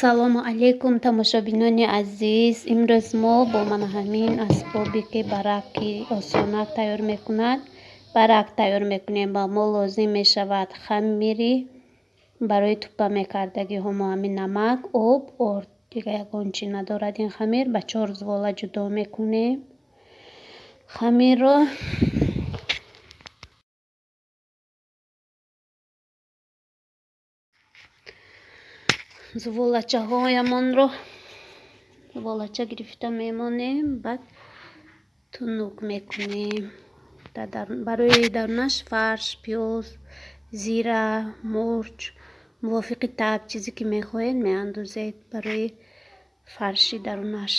салому алейкум тамошобинони азиз. Имрӯз мо бо мана ҳамин асбобе ки бараки осона тайёр мекунад барак тайёр мекунем. Ба мо лозим мешавад хамири барои туппа мекардагиҳо мо ҳамин намак, об, орд, дига ягон чӣ надорад. Ин хамир ба 4 звола ҷудо мекунем. Хамирро зволачаҳоямонро зволача гирифта мемонем, баъд тунук мекунем. Барои дарунаш фарш, пиёз, зира, мурч, мувофиқи таб, чизе ки мехоҳед меандозед барои фарши дарунаш.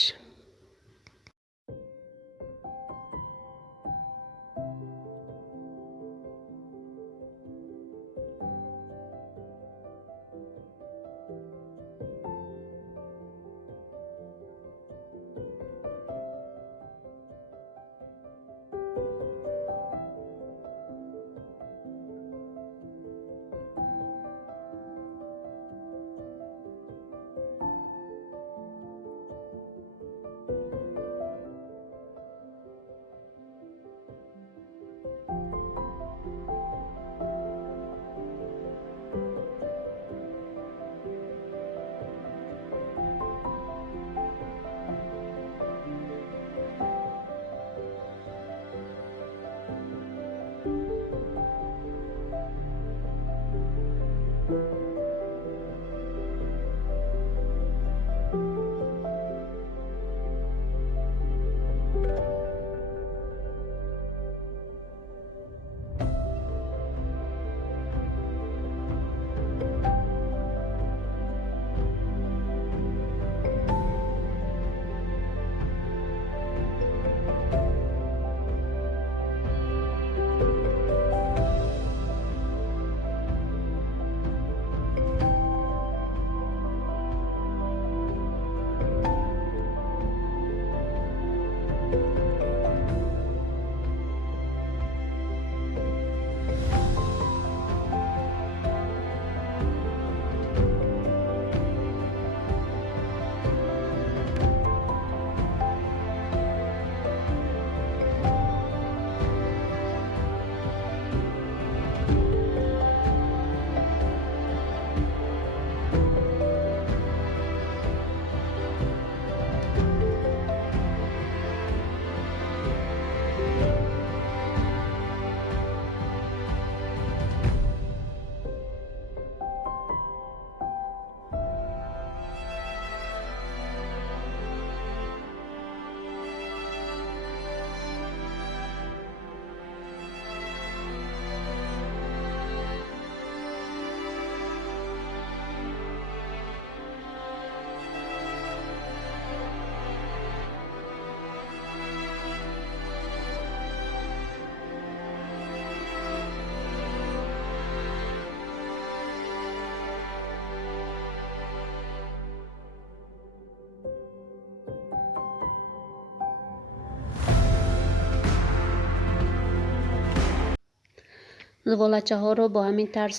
зволачаҳоро бо ҳамин тарз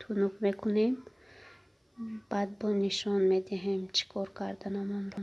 тунук мекунем. Баъд бо нишон медиҳем чӣ кор карданамонро.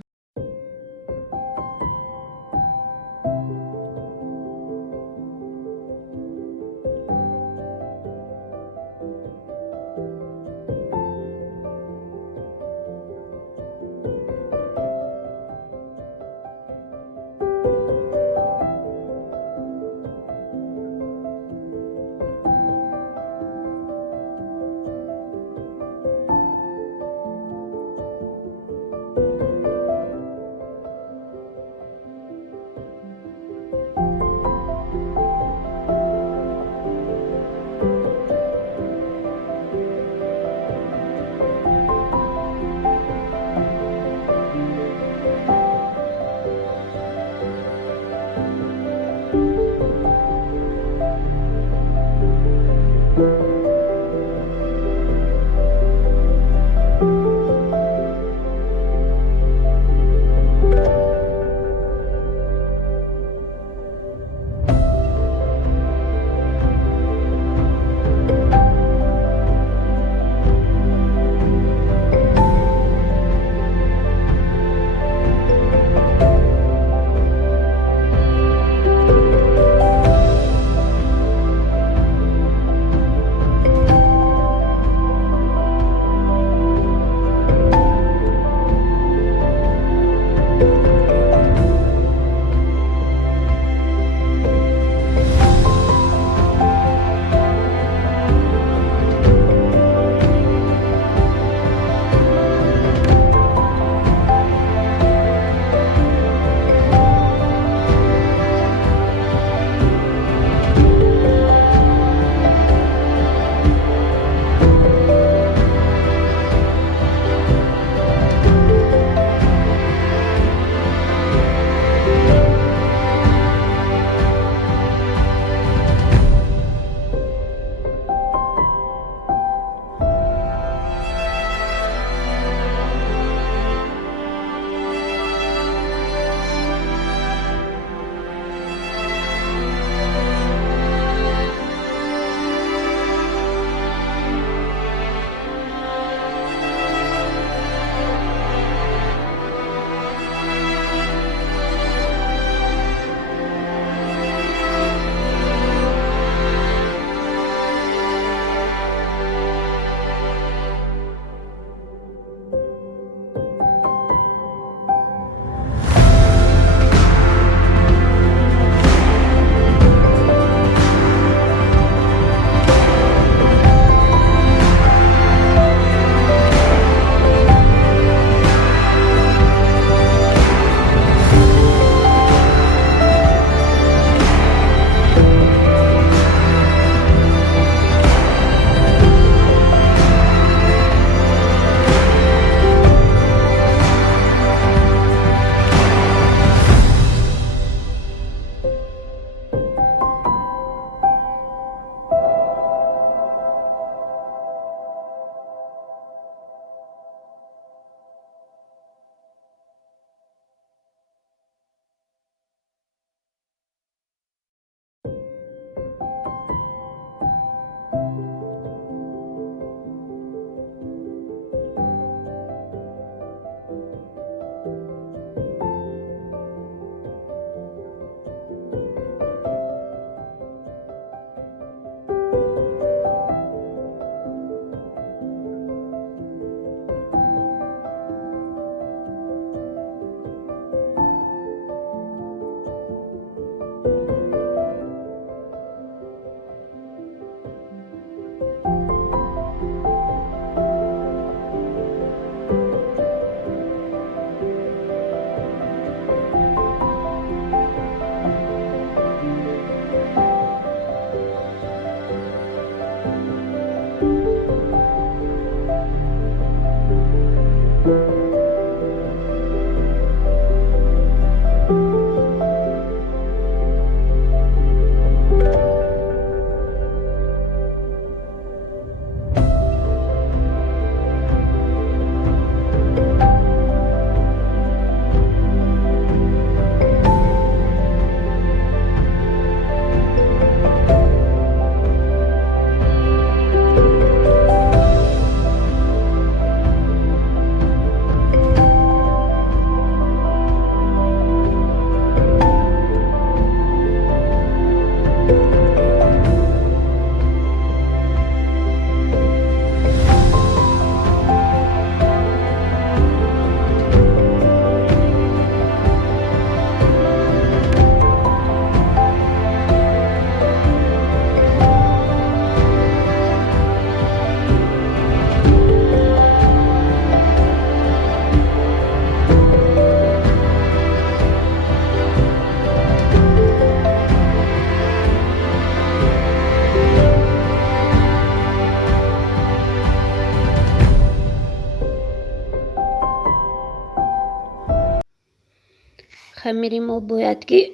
خمیری ما باید که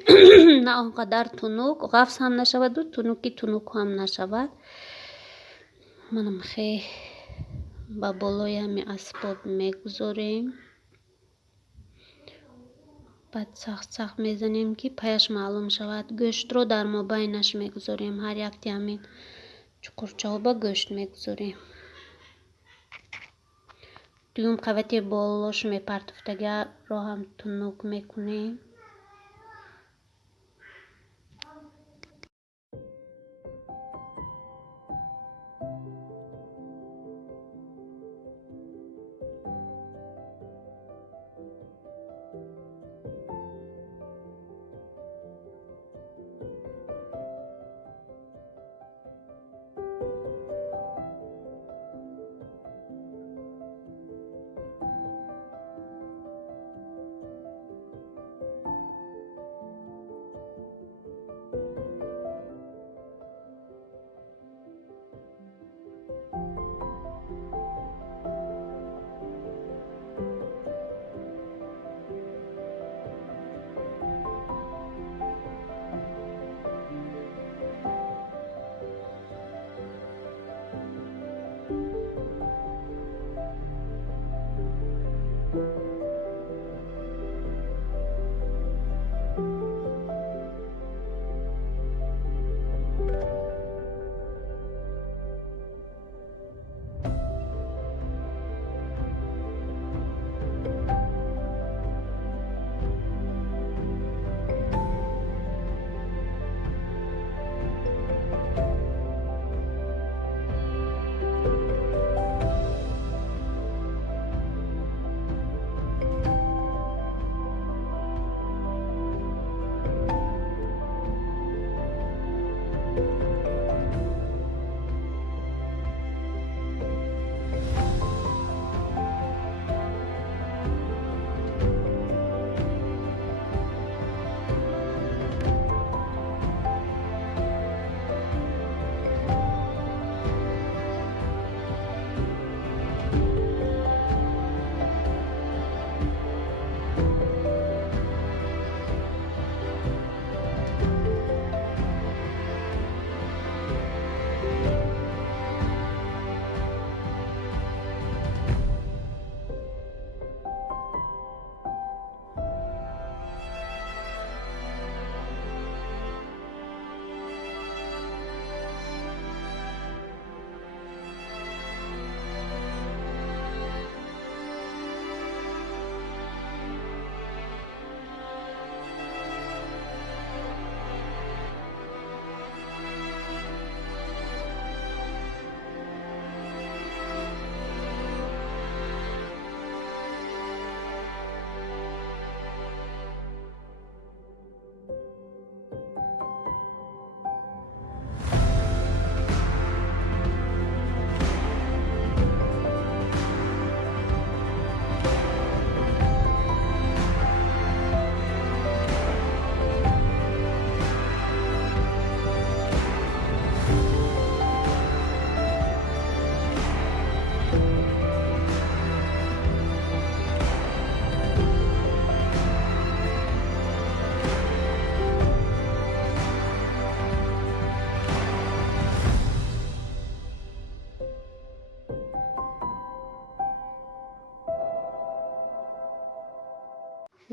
نه آنقدر تنوک غفص هم نشود و تنوک هم نشود. منم خیلی با بالای همین اسباب میگذاریم. بعد سخت میزنیم که پایش معلوم شود. گوشت رو در مابینش میگذاریم. هر یک همین چقرچه با گوشت میگذاریم. دوم قوطی بالاش میپرتفتگه رو هم تنوک میکنیم.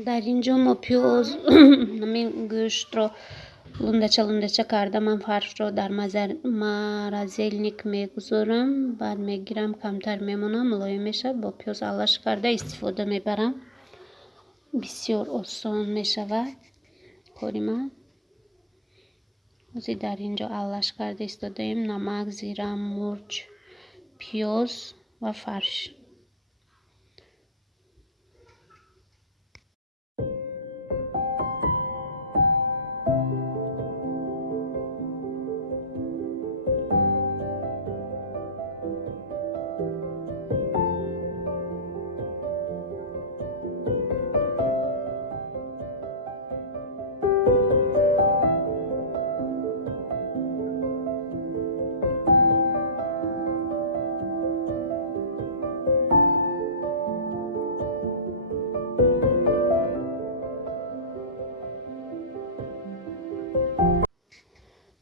در اینجا ما پیاز همین گوشت رو لندچه کرده. من فرش رو در مرزلنیک میگذارم. بعد میگیرم کمتر میمونم ملایم میشه. با پیاز علاش کرده استفاده میبرم. بسیار آسان میشود کاری من. در اینجا علاش کرده استادیم. نمک، زیره، مرچ، پیاز و فرش.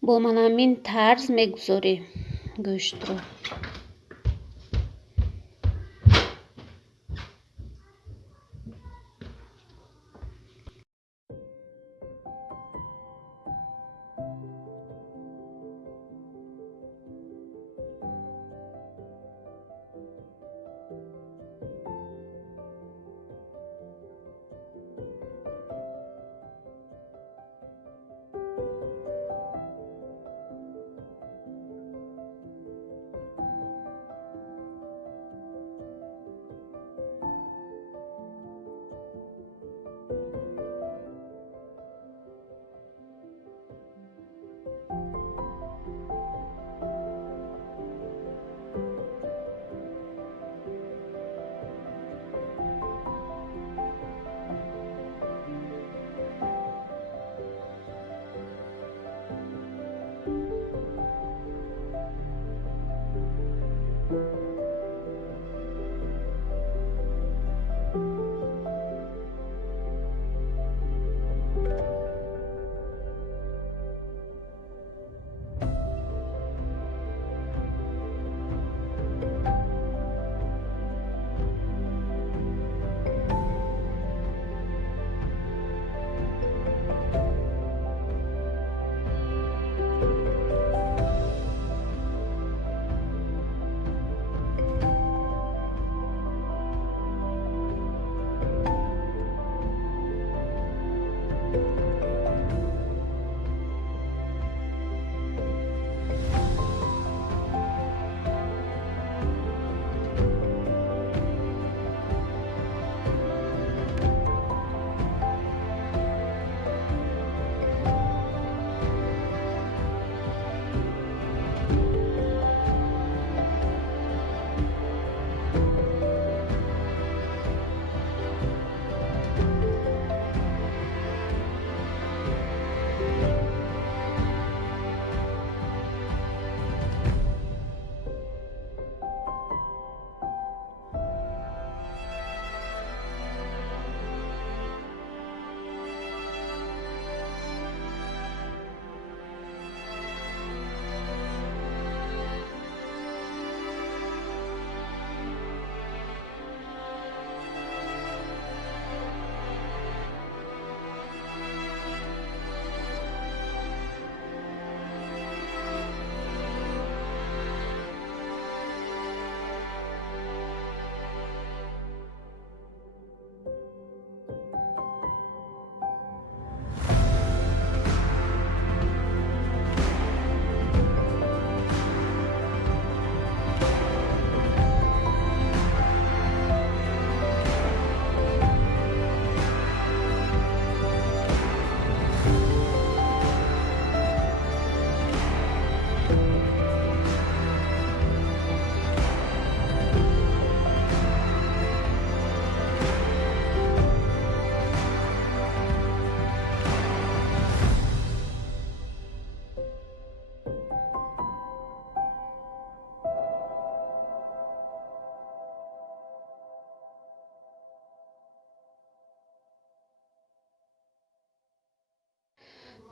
бо ман ҳамин тарз мегузорем гӯштро.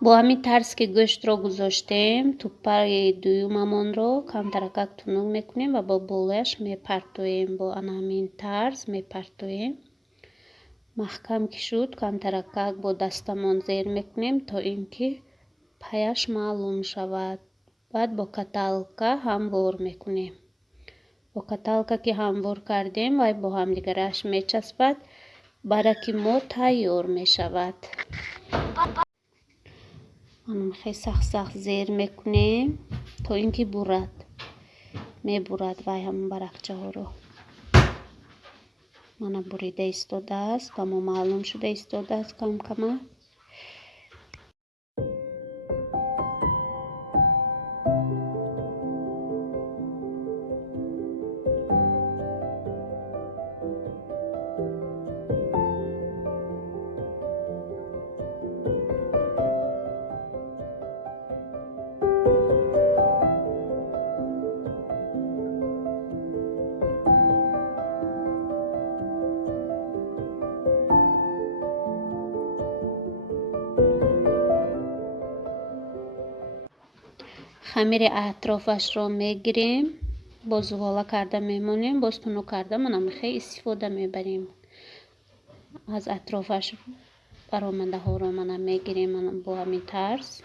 бо ҳамин тарз ки гӯштро гузоштем, туппаи дуюмамонро камтаракак тунук мекунем ва бо болаш мепартоем. Бо ҳамин тарз мепартоем. маҳкам ки шуд, камтаракак бо дастамон зер мекунем то ин ки паяш маълум шавад. баъд бо каталка ҳамвор мекунем. бо каталка ки ҳамвор кардем, вай бо ҳамдигараш мечаспад. бараки мо тайёр мешавад. хеле сахт зер мекунем то ин ки бурад. мебурад вай ҳамон барақчаҳоро. мана бурида истодааст, ба мо маълум шуда истодааст камкамак. خمیر اطرافش رو میگیریم، باز والا کرده میمونیم، باز تونو کرده منمیخوای استفاده میبریم. از اطرافش برآمده ها رو منم میگیریم با همین طرز.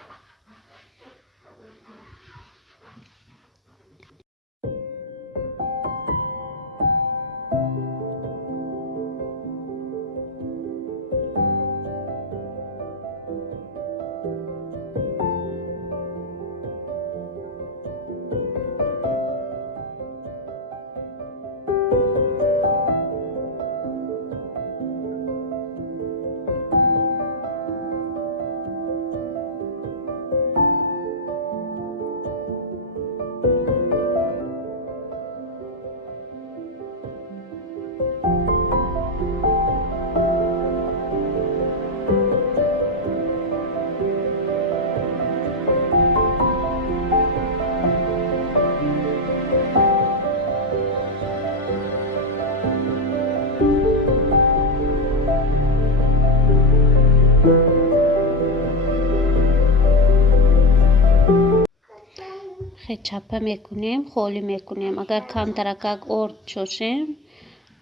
چپه میکنیم، خالی میکنیم. اگر کم ترکک ارد چوشیم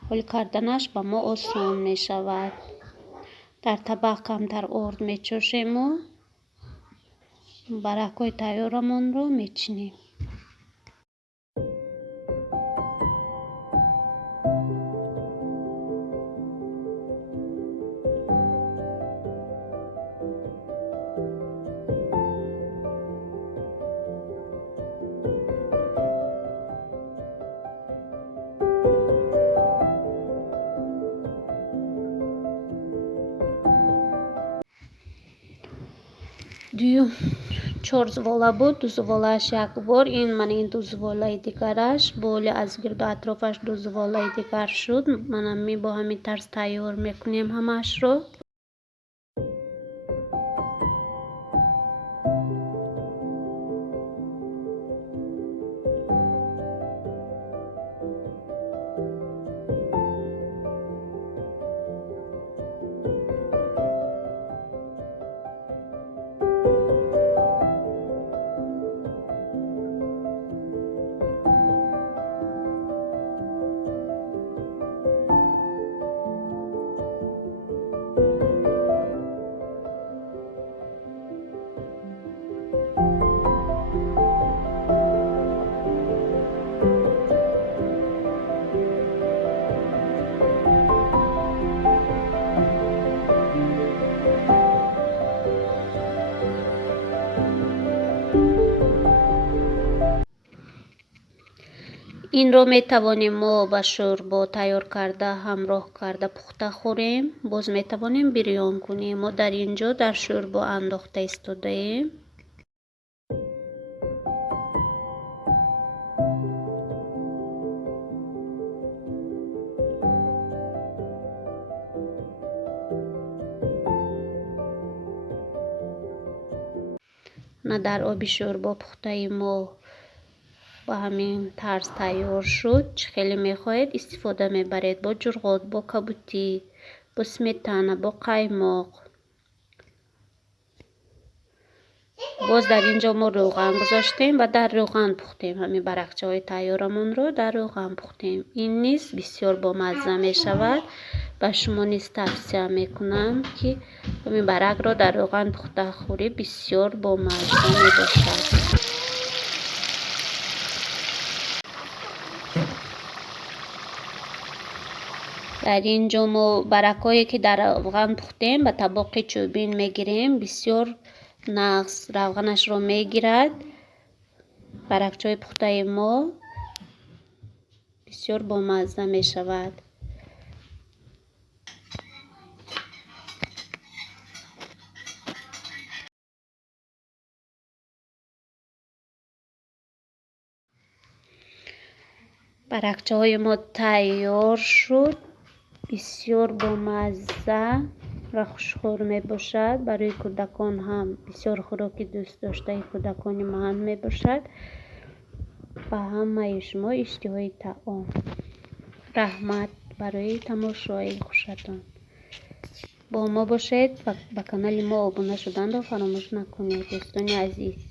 خالی کردنش با ما آسان میشود. در طبق کمتر ارد میچوشیم و برکای تیارمون رو میچینیم. Düğüm 4 zvola بود، 2 زوالش یک بار. این من این 2 زوالای دیگرش بولی از گرد و اطرافش 2 زوالای دیگر شد. منم می با همین طرز تیار میکنیم همش رو. این رو می توانیم ما با شوربا تیار کرده همراه کرده پخته خوریم. باز می توانیم بریان کنیم. ما در اینجا در شوربا انداخته ایستاده ایم. نه در آب شوربا پخته ما با همین طرز تیار شد. خیلی میخواهید استفاده میبرید با جرغات، با کبوتی، با سمیتانه، با قایماق. باز در اینجا ما روغن گذاشتیم و در روغن پختیم. همین برقچه های تیارمون رو در روغن پختیم. این نیز بسیار با مزه می شود. و شما نیز توصیه میکنم که همین برق رو در روغن پخته خوری، بسیار با مزه می باشد. در اینجا ما برقایی که در روغن پختیم به طبق چوبین میگیریم. بسیار نغز روغنش رو میگیرد. برقچای پخته ما بسیار با مزه می شود. برقچه های ما تیار شد. بسیار با مزه و خوشخور می باشد. برای کودکان هم بسیار خوراکی دوست داشته کودکان ما هم می باشد. و همه شما اشتهای طعام. رحمت برای تماشای خوشتان. با ما باشید و به کانال ما ابونه شدن را فراموش نکنید دوستان عزیز.